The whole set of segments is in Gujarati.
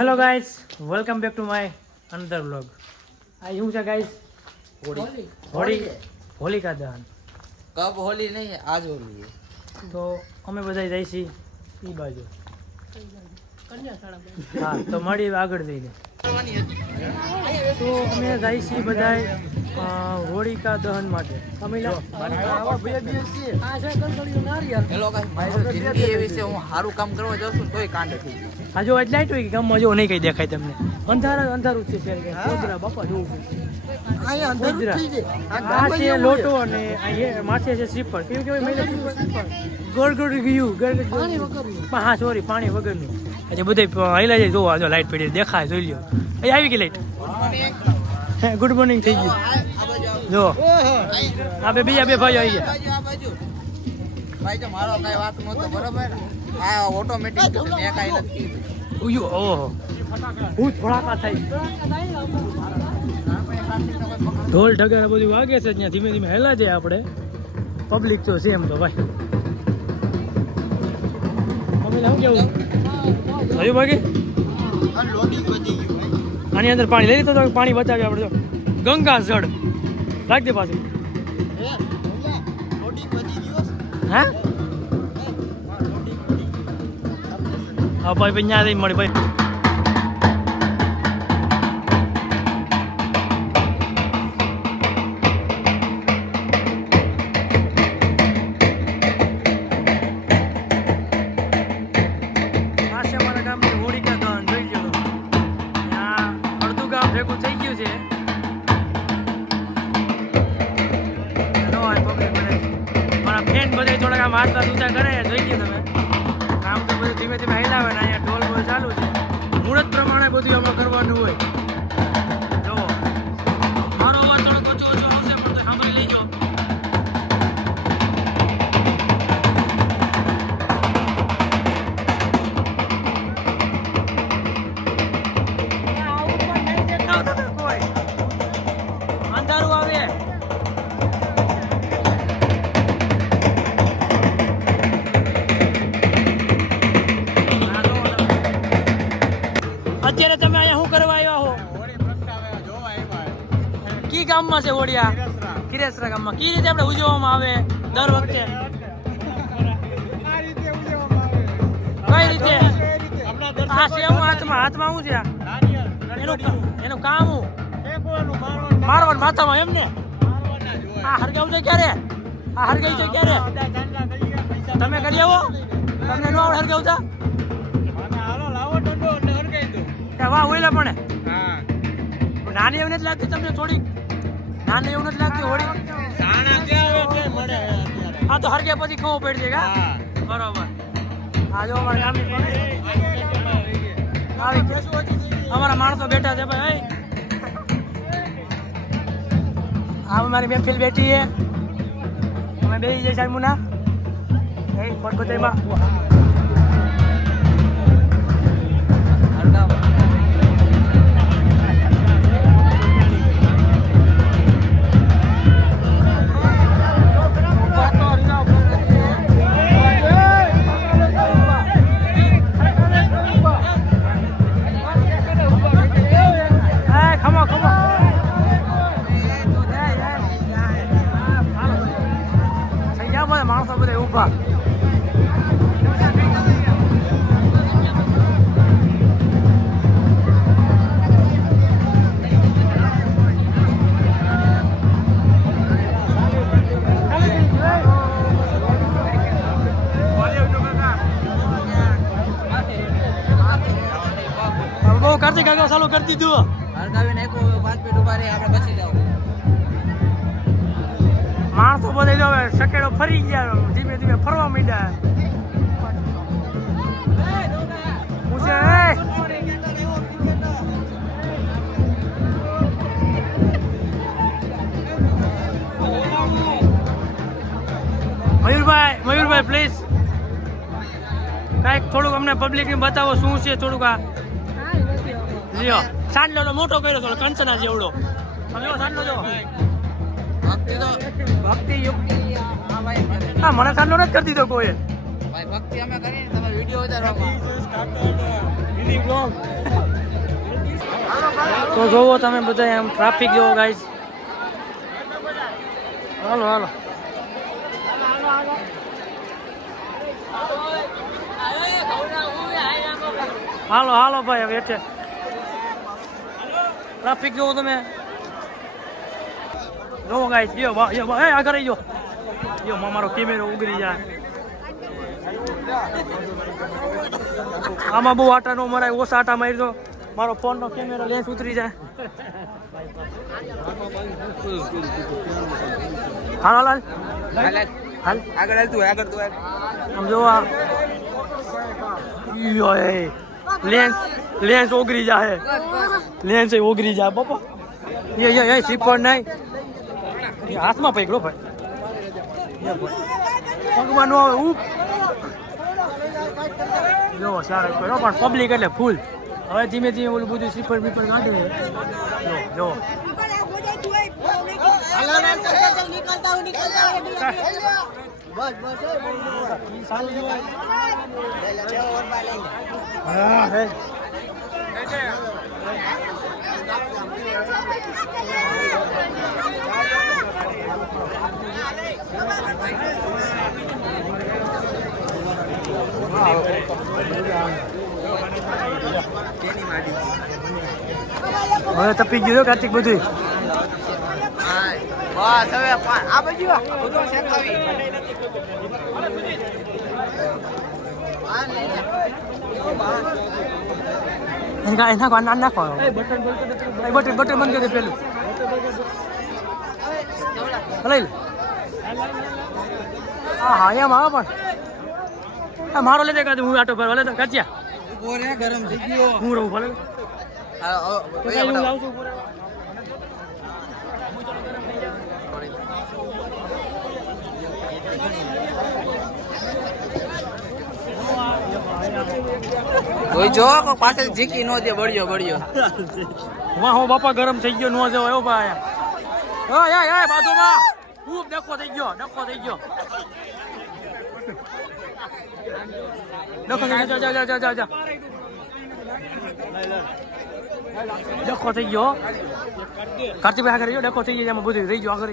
Hello guys, welcome back to my another vlog. आज हूँ છે गाइस હોલિકા દહન। कब होली नहीं है, आज होली है। तो અમે બધા જઈ છીએ ઈ બાજુ। હા તો મળી આગળ જઈને। તો અમે જઈ છીએ બધા હોલિકા દહન માટે। જિંદગી એવી છે, હું સારું કામ કરવા જાઉં છું તોય કાંડ થઈ ગયું। આ જો એટલે લાઈટ હોય કે ગામમાં જો નહીં કઈ દેખાય તમને, અંધારું છે ત્યારે કોદરા બાપા જોવું આ છે લોટો અને માથે છે શ્રીફળ। કેવું કેવાય મહિલા ગળગળ ગયું હા સોરી પાણી વગરનું। એટલે બધે હાઈલા જાય જોવા જો લાઈટ પડી દેખાય જોઈ લ્યો। અહીં આવી ગઈ લાઈટ। ગુડ મોર્નિંગ થઈ ગયું જો આ બીજા બે ભાઈઓ આવી ગયા। ભાઈ જો મારો કઈ વાત નહોતો બરોબર, આ ઓટોમેટિક છે, મેં કઈ નથી ઉયો ઓહો ભૂત ભડાકા થાય। ઢોલ ઢગર બધું વાગે છે ત્યાં ધીમે ધીમે હેલા જાય આપણે પબ્લિક તો છે એમ તો ભાઈ। તમે શું કેવું થયું ભાગે આની અંદર પાણી લઈ લીધું તો પાણી બચાવ્યું આપણે તો ગંગા જળ રાખ દે પાછું। હા હા ભાઈ ભાઈ ત્યાં જઈને મળે ભાઈ। મારતા ઊંચા કરે જોઈ ગયું તમે, આમ તો બધું ધીમે ધીમે હિલાવે ને અહીંયા ઢોલ બોલ ચાલુ છે। મુહૂર્ત પ્રમાણે બધું આમાં કરવાનું હોય। જો મારો અવાજ થોડો ઓછો આવશે પણ તો સાંભળી લેજો। કોઈ અંધારું આવે અત્યારે તમે અહીંયા શું કરવા આવ્યા હો? કી ગામમાં છે હોળિયા? કિરેસરા ગામમાં। કઈ રીતે આપણે ઉજવવામાં આવે દર વખતે? કઈ રીતે? આ સેમ હાથમાં શું છે? એનું કામ હું મારવાનું માથામાં એમ ને? આ હરગાવ છે ક્યારે? આ હરગાવ છે ક્યારે? તમે કરી આવો? તમને ન આવડે હરગાવતા? વાહ ઓઈલા પણ નાની એવું નથી લાગતી તમને? થોડી નાની એવું નથી લાગતી હોળી? હા તો હરગે પછી ખવો પડી જાય બરોબર। હા જો અમારા ગામની અમારા માણસો બેઠા છે ભાઈ। આ મારી મહેફિલ બેઠી છે, અમે બે જઈ સાહેબ મુના પોતપોતામાં માણસો બધા ઉભા। બહુ કાર્તિક કાકા ચાલુ કરી દીધું। માણસો બધા જો સકેડો ફરી ગયા, ધીમે ધીમે ફરવા માંડ્યા। મયુરભાઈ પ્લીઝ કાંઈક થોડુંક અમને પબ્લિકને બતાવો શું છે થોડુંક। આ લ્યો સાંડલો તો મોટો કર્યો થોડો કંચના જેવડો। તમે સાંડલો જો ભક્તિ યુક્તિ હા મને સાંડલો નથી કરી દીધો કોઈ। ભાઈ ભક્તિ અમે કરી તમે વિડિયો ઉતારવા તો જોવો તમે બધા એમ ટ્રાફિક જોવો ગાઈસ. હાલો હાલો હાલો હાલો ભાઈ હવે એટલે ટ્રાફિક જોવો તમે જોવો ગાઈસ. યો આગળ આવી જો મારો કેમેરો ઉગરી જાય. આમાં બહુ આટા નો મરાય, ઓછા આટા મારી દો મારો ફોન નો કેમેરો લેન્સ ઉતરી જાય. હાલ હાલ હાલ આગળ હાલતું આમ જોવા લેન્સ ઓગરી જાય, લેન્સ ઓગરી જાય બાપા. એ સ્લીપર નહીં, હાથમાં પકડો ભાઈ, પગમાં નો આવે. જો સારા કર્યો પણ પબ્લિક એટલે ફૂલ. હવે ધીમે ધીમે ઓલું બધું સ્લીપર બીપર કાઢે. જો હવે તપી ગયું કાર્તિક બધું. બસ હવે આ બાજુ બધો શેકાવી. નાખો બટર બંધ કરી દે પેલું. લઈ લે. હા એમ આવે પણ મારો લેજે કાઢ. હું આટો ભરવા લેતો કાચ્યા ઉભો રે, ગરમ થઈ ગયો. હું રહું ભલે. કોઈ જો પાસે ઝીકી નો દે. બળ્યો વાહ હો બાપા, ગરમ થઈ ગયો. નો જવાય હો ભાઈ. બાજુમાં ખૂબ ડખો થઈ ગયો. ડખો થઈ ગયો. કાર્તિકભાઈ આગળ રહ્યો. ડખો થઈ ગયો. એમાં બધું રહી ગયો. આગળ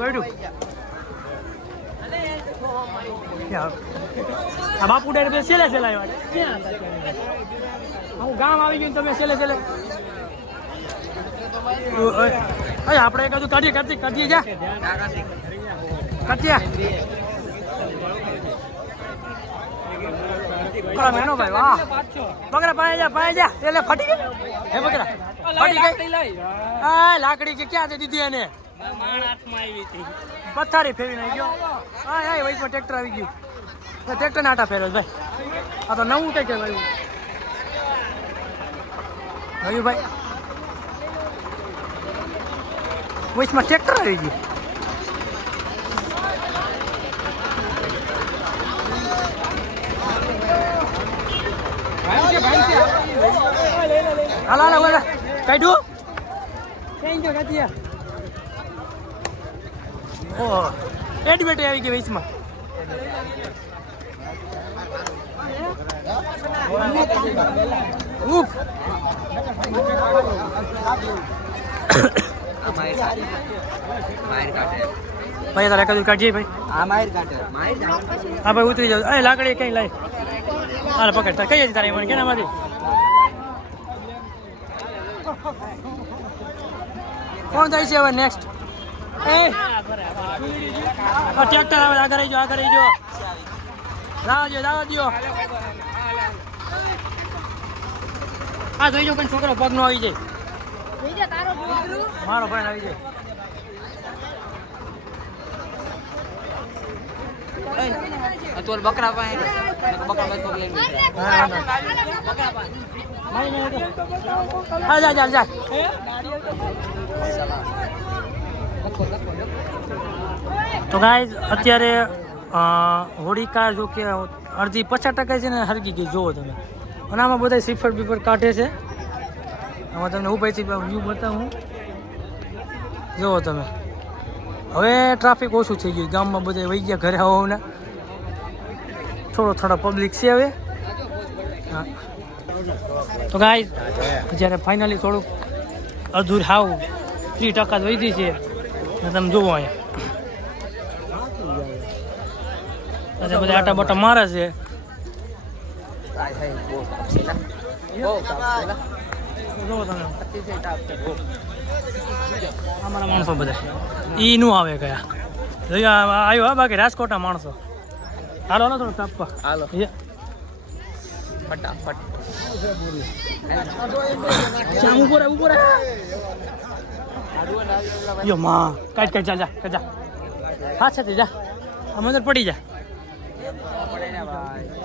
કાઢ્યું. બાપુ ડાયરે સેલે હું ગામ આવી ગયું. તમે સેલે આપણે એક હજુ કાઢીએ જા મેનો ભાઈ. વાહ બકરા પાય જા એટલે ફટી ગઈ. હે બકરા ફટી ગઈ. લાકડી કે ક્યાં દીધી એને પથારી ફેરી નાખી ગયો. હા વહીમાં ટ્રેક્ટર આવી ગયું. ટ્રેક્ટર ને આટા ફેરવે ભાઈ. આ તો નવું ટ્રેક્ટર આવ્યું ભાઈ. વહીમાં ટ્રેક્ટર આવી ગયું. હાલ કાઢ્યું. એડમિટ આવી ગઈ વૈસમાં. ભાઈ તારે કદું કાઢીએ ભાઈ. હા ભાઈ ઉતરી જાવ. લાકડી કઈ લાય. હાલ પકડ. કઈ તારે મને કેના માંથી કોણ થાય છે હવે નેક્સ્ટ? ટ્રેક્ટર આવે. આગળ આવી જાઓ. જવા દો. હા જોઈ જાઓ. પણ છોકરો પગ નો આવી જાય. મારો ભાઈ આવી જાય. બકરા પાસે જા. તો ગાઈઝ અત્યારે હોડિકા જો કે અડધી 50% છે ને હરગી ગઈ. જોવો તમે. અને આમાં બધા શ્રીફળ બીફળ કાઢે છે. આમાં તમને હું પછી વ્યૂ બતાવું. જુઓ તમે. હવે ટ્રાફિક ઓછું થઈ ગયું. ગામમાં બધા વહી ગયા ઘરે આવવાના. થોડો પબ્લિક છે હવે. હા તો ગાઈસ જ્યારે ફાઇનલી થોડુંક અધૂર હાવ 3% જ વધી છે ને તમે જુઓ અહીંયા બધા આટા બાટા મારે છે જુઓ તમે અમારા માણસો બધા ઈ નું આવે કયા આવ્યો હા બાકી રાજકોટના માણસો હાલો હાલો થોડું તાપવા હાલો ફટાફટ શ્યામ ઉપર યો માં કાટ જા હા છે જા આમ અંદર પડી જા પડે ને ભાઈ